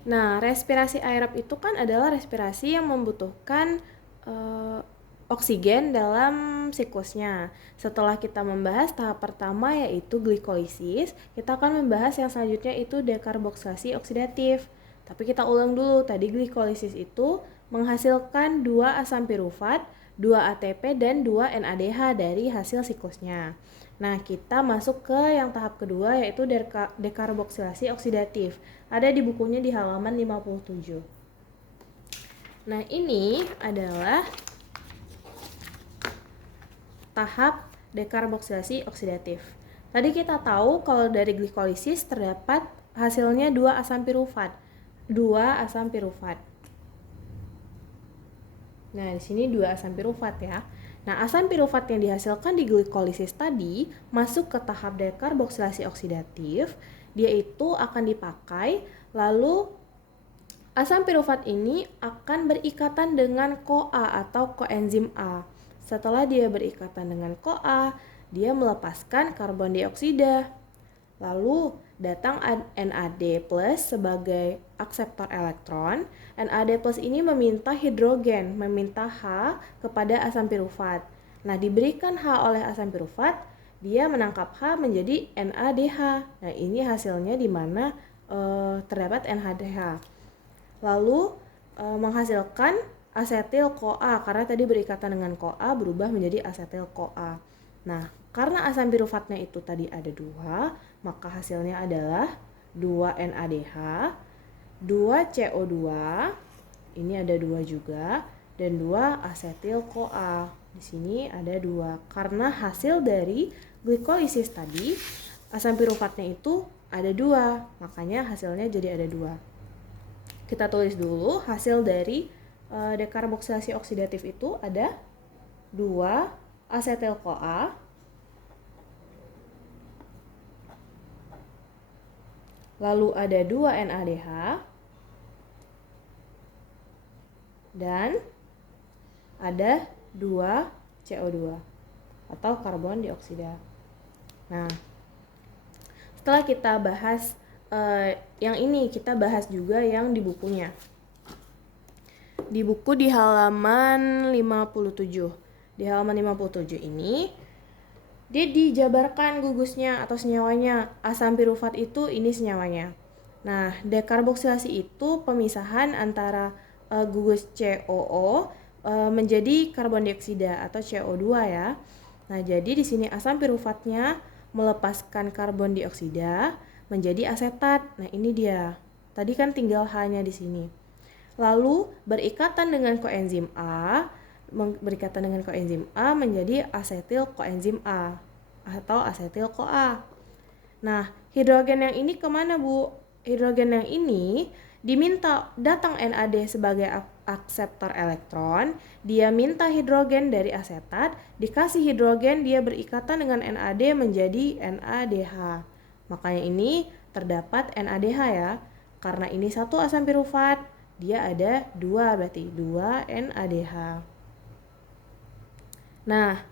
Nah, respirasi aerob itu kan adalah respirasi yang membutuhkan eh, oksigen dalam siklusnya. Setelah kita membahas tahap pertama yaitu glikolisis, kita akan membahas yang selanjutnya itu dekarboksilasi oksidatif. Tapi kita ulang dulu, tadi glikolisis itu menghasilkan 2 asam pirufat, 2 ATP, dan 2 NADH dari hasil siklusnya. Nah, kita masuk ke yang tahap kedua yaitu dekarboksilasi oksidatif. Ada di bukunya di halaman 57. Nah, ini adalah tahap dekarboksilasi oksidatif. Tadi kita tahu kalau dari glikolisis terdapat hasilnya 2 asam pirufat. 2 asam pirufat. Nah, di sini 2 asam pirufat ya. Nah, asam pirufat yang dihasilkan di glikolisis tadi masuk ke tahap dekarboksilasi oksidatif. Dia itu akan dipakai, lalu asam pirufat ini akan berikatan dengan CoA atau koenzim A. Setelah dia berikatan dengan CoA, dia melepaskan karbon dioksida. Lalu datang NAD+ sebagai akseptor elektron. NAD+ ini meminta hidrogen, meminta H kepada asam pirufat. Nah, diberikan H oleh asam pirufat, dia menangkap H menjadi NADH. Nah, ini hasilnya di mana terdapat NADH. Lalu menghasilkan asetil CoA karena tadi berikatan dengan CoA berubah menjadi asetil CoA. Nah, karena asam piruvatnya itu tadi ada 2, maka hasilnya adalah 2 NADH, 2 CO2, ini ada 2 juga, dan 2 asetil CoA. Di sini ada 2. Karena hasil dari glikolisis tadi, asam piruvatnya itu ada 2, makanya hasilnya jadi ada 2. Kita tulis dulu hasil dari dekarboksilasi oksidatif itu ada 2 asetil CoA, lalu ada 2 NADH, dan ada 2 CO2 atau karbon dioksida. Nah, setelah kita bahas yang ini, kita bahas juga yang di bukunya. Di buku di halaman 57. Di halaman 57 ini dia dijabarkan gugusnya atau senyawanya. Asam pirufat itu ini senyawanya. Nah, dekarboksilasi itu pemisahan antara gugus COO menjadi karbon dioksida atau CO2 ya. Nah, jadi di sini asam piruvatnya melepaskan karbon dioksida menjadi asetat. Nah, ini dia. Tadi kan tinggal H-nya di sini. Lalu berikatan dengan koenzim A menjadi asetil koenzim A atau asetil CoA. Nah, hidrogen yang ini kemana, Bu? Hidrogen yang ini diminta datang NAD sebagai akseptor elektron, dia minta hidrogen dari asetat, dikasih hidrogen, dia berikatan dengan NAD menjadi NADH. Makanya ini terdapat NADH ya. Karena ini satu asam pirufat, dia ada 2, berarti 2 NADH. Nah,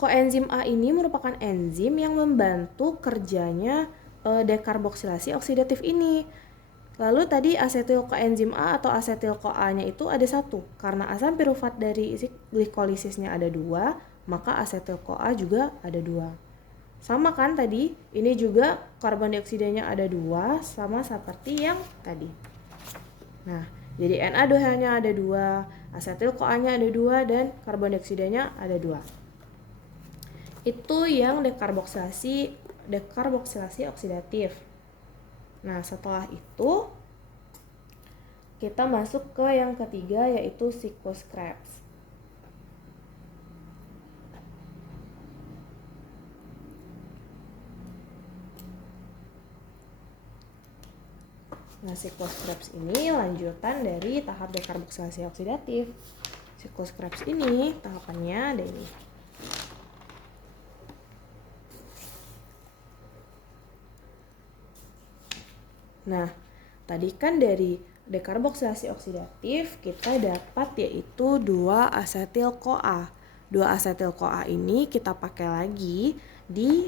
koenzim A ini merupakan enzim yang membantu kerjanya dekarboksilasi oksidatif ini. Lalu tadi asetil koenzim A atau asetil CoA-nya itu ada 1. Karena asam pirufat dari glikolisisnya ada 2, maka asetil CoA juga ada 2. Sama kan tadi, ini juga karbon dioksidanya ada 2, sama seperti yang tadi. Nah, jadi NA2-nya ada 2, asetil CoA-nya ada 2, dan karbon dioksidanya ada 2. Itu yang dekarboksilasi oksidatif. Nah, setelah itu kita masuk ke yang ketiga yaitu siklus Krebs. Nah, siklus Krebs ini lanjutan dari tahap dekarboksilasi oksidatif. Siklus Krebs ini tahapannya ada ini. Nah, tadi kan dari dekarboksilasi oksidatif kita dapat yaitu 2 asetil CoA. 2 asetil CoA ini kita pakai lagi di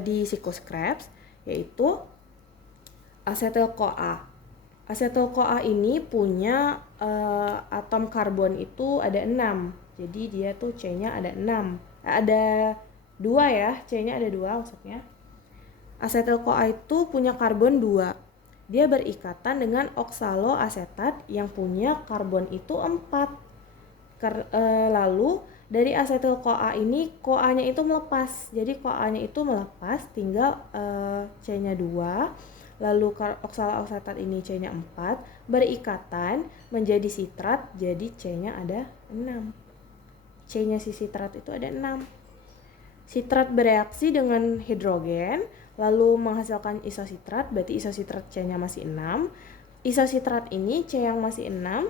di siklus Krebs yaitu asetil CoA. Asetil-CoA ini punya atom karbon itu ada 6. Jadi dia tuh C-nya ada 6. Ada 2 ya, C-nya ada 2 maksudnya. Asetil-CoA itu punya karbon 2. Dia berikatan dengan oksaloasetat yang punya karbon itu 4. Lalu dari asetil-CoA ini CoA-nya itu melepas. Jadi CoA-nya itu melepas, tinggal C-nya 2. Lalu oksaloasetat ini C-nya 4, berikatan menjadi sitrat, jadi C-nya ada 6. C-nya si sitrat itu ada 6. Sitrat bereaksi dengan hidrogen, lalu menghasilkan isositrat, berarti isositrat C-nya masih 6. Isositrat ini C yang masih 6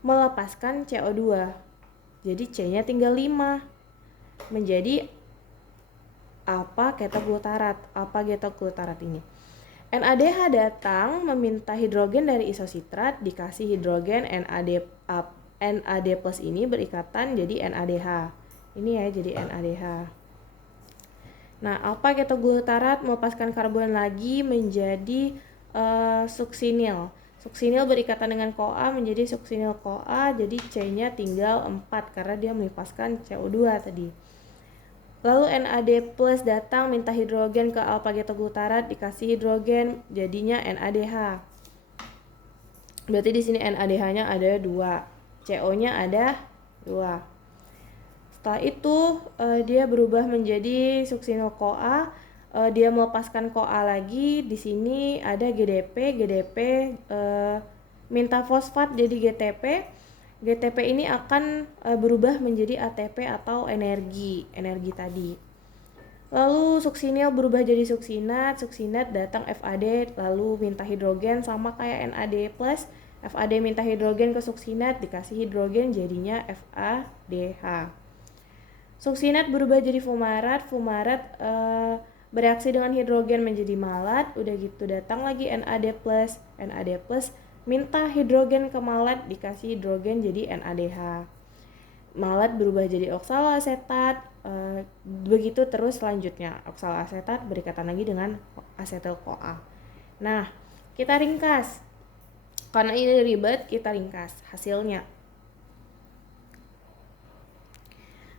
melepaskan CO2. Jadi C-nya tinggal 5. Menjadi alpha ketoglutarat. Alpha ketoglutarat ini. NADH datang meminta hidrogen dari isositrat, dikasih hidrogen NAD plus ini berikatan jadi NADH. Ini ya jadi NADH. Nah, alpha ketoglutarat melepaskan karbon lagi menjadi suksinil. Suksinil berikatan dengan CoA menjadi suksinil CoA, jadi C-nya tinggal 4 karena dia melepaskan CO2 tadi. Lalu NAD plus datang minta hidrogen ke alpha ketoglutarat, dikasih hidrogen jadinya NADH. Berarti di sini NADH-nya ada 2, CO-nya ada 2. Setelah itu dia berubah menjadi suksinil CoA, dia melepaskan CoA lagi. Di sini ada GDP minta fosfat jadi GTP. GTP ini akan berubah menjadi ATP atau energi tadi. Lalu suksinil berubah jadi suksinat datang FAD lalu minta hidrogen sama kayak NAD+. FAD minta hidrogen ke suksinat, dikasih hidrogen jadinya FADH. Suksinat berubah jadi fumarat bereaksi dengan hidrogen menjadi malat, udah gitu datang lagi NAD+, minta hidrogen ke malat, dikasih hidrogen jadi NADH. Malat berubah jadi oksaloasetat, begitu terus selanjutnya. Oksaloasetat berikatan lagi dengan asetil-CoA. Nah, kita ringkas. Karena ini ribet, kita ringkas hasilnya.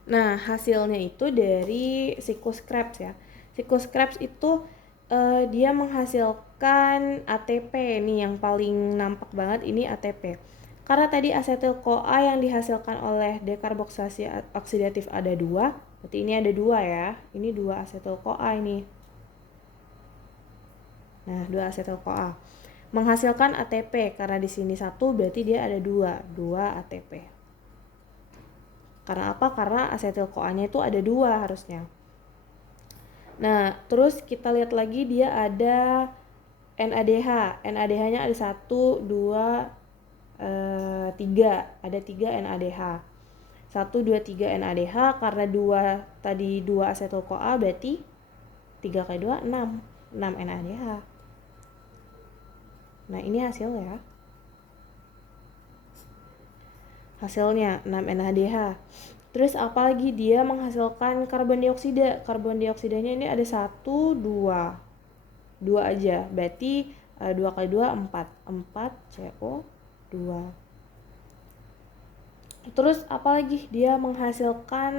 Nah, hasilnya itu dari siklus Krebs ya. Siklus Krebs itu dia menghasilkan ATP nih yang paling nampak banget ini ATP. Karena tadi asetil-CoA yang dihasilkan oleh dekarboksilasi oksidatif ada 2, berarti ini ada 2 ya. Ini 2 asetil-CoA ini. Nah, 2 asetil-CoA menghasilkan ATP karena di sini 1 berarti dia ada 2 ATP. Karena apa? Karena asetil-CoA-nya itu ada 2 harusnya. Nah, terus kita lihat lagi dia ada NADH. NADH-nya ada 1, 2, 3. Ada 3 NADH. 1, 2, 3 NADH karena 2 tadi 2 asetil-CoA berarti 3 kali 2, 6. 6 NADH. Nah, ini hasilnya. Hasilnya 6 NADH. Terus apalagi dia menghasilkan karbon dioksida. Karbon dioksidanya ini ada 1, 2. 2 aja. Berarti 2 kali 2 4. 4 CO2. Terus apalagi dia menghasilkan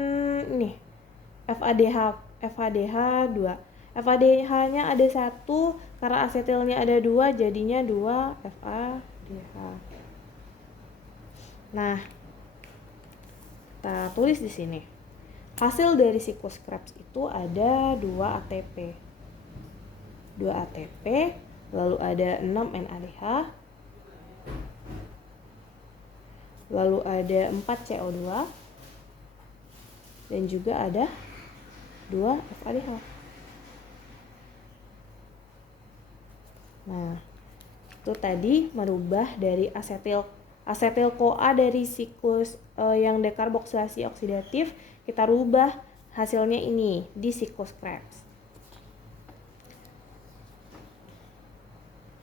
nih FADH 2. FADH-nya ada 1 karena asetilnya ada 2 jadinya 2 FADH. Nah, kita tulis di sini. Hasil dari siklus Krebs itu ada 2 ATP. 2 ATP, lalu ada 6 NADH. Lalu ada 4 CO2. Dan juga ada 2 FADH. Nah, itu tadi merubah dari asetil-CoA dari siklus yang dekarboksilasi oksidatif, kita rubah hasilnya ini di siklus Krebs.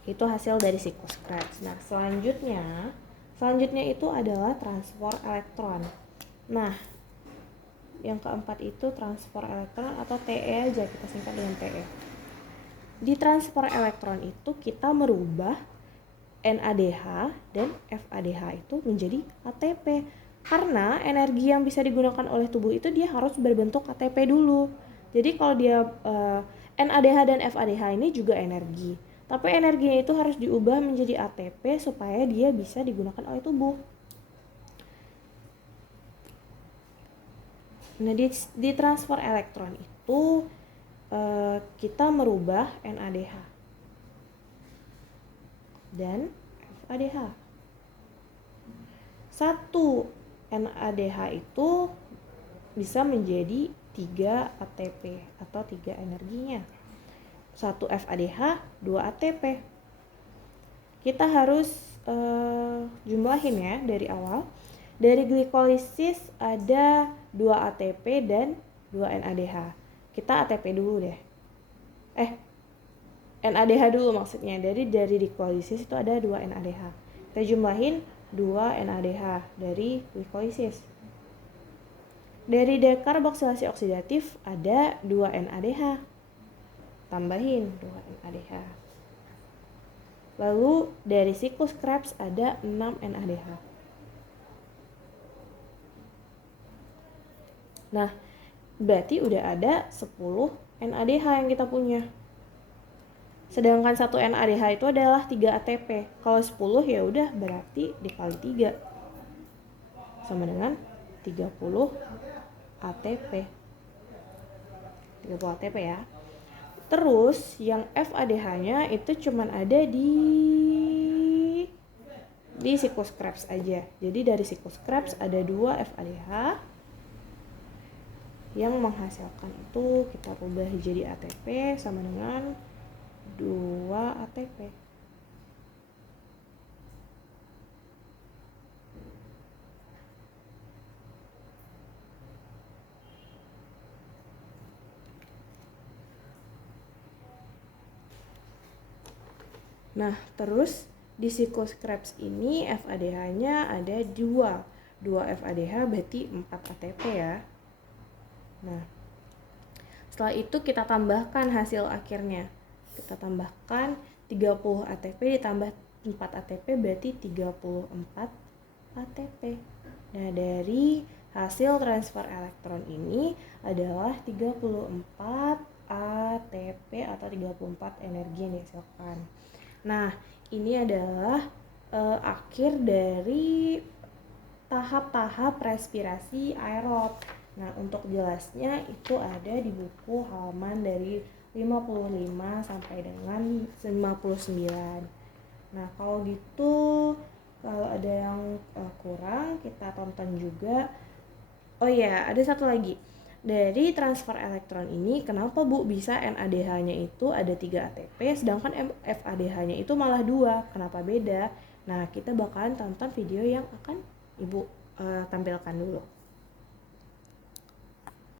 Itu hasil dari siklus Krebs. Nah, selanjutnya itu adalah transport elektron. Nah, yang keempat itu transport elektron atau TE aja, kita singkat dengan TE. Di transport elektron itu kita merubah NADH dan FADH itu menjadi ATP. Karena energi yang bisa digunakan oleh tubuh itu dia harus berbentuk ATP dulu. Jadi kalau dia NADH dan FADH ini juga energi. Tapi energinya itu harus diubah menjadi ATP supaya dia bisa digunakan oleh tubuh. Nah, di transfer elektron itu kita merubah NADH dan FADH. Satu NADH itu bisa menjadi 3 ATP atau 3 energinya. 1 FADH, 2 ATP. Kita harus jumlahin ya dari awal. Dari glikolisis ada 2 ATP dan 2 NADH. Kita ATP dulu deh. NADH dulu maksudnya. Dari glikolisis itu ada 2 NADH. Kita jumlahin 2 NADH dari glikolisis. Dari dekarboksilasi oksidatif ada 2 NADH. Tambahin 2 NADH. Lalu dari siklus Krebs ada 6 NADH. Nah, berarti udah ada 10 NADH yang kita punya. Sedangkan 1 NADH itu adalah 3 ATP. Kalau 10 ya udah berarti dikali 3 sama dengan 30 ATP. 30 ATP ya. Terus yang FADH-nya itu cuman ada di siklus Krebs aja. Jadi dari siklus Krebs ada 2 FADH yang menghasilkan itu kita rubah jadi ATP sama dengan 2 ATP. Nah, terus di siklus Krebs ini FADH-nya ada 2 FADH berarti 4 ATP ya. Nah, setelah itu kita tambahkan hasil akhirnya. Kita tambahkan 30 ATP ditambah 4 ATP berarti 34 ATP. Nah, dari hasil transfer elektron ini adalah 34 ATP atau 34 energi yang dihasilkan. Nah, ini adalah akhir dari tahap-tahap respirasi aerob. Nah, untuk jelasnya itu ada di buku halaman dari 55 sampai dengan 59. Nah, kalau gitu, kalau ada yang kurang, kita tonton juga. Oh iya, ada satu lagi. Dari transfer elektron ini, kenapa Bu bisa NADH-nya itu ada 3 ATP, sedangkan FADH-nya itu malah 2? Kenapa beda? Nah, kita bakalan tonton video yang akan Ibu tampilkan dulu.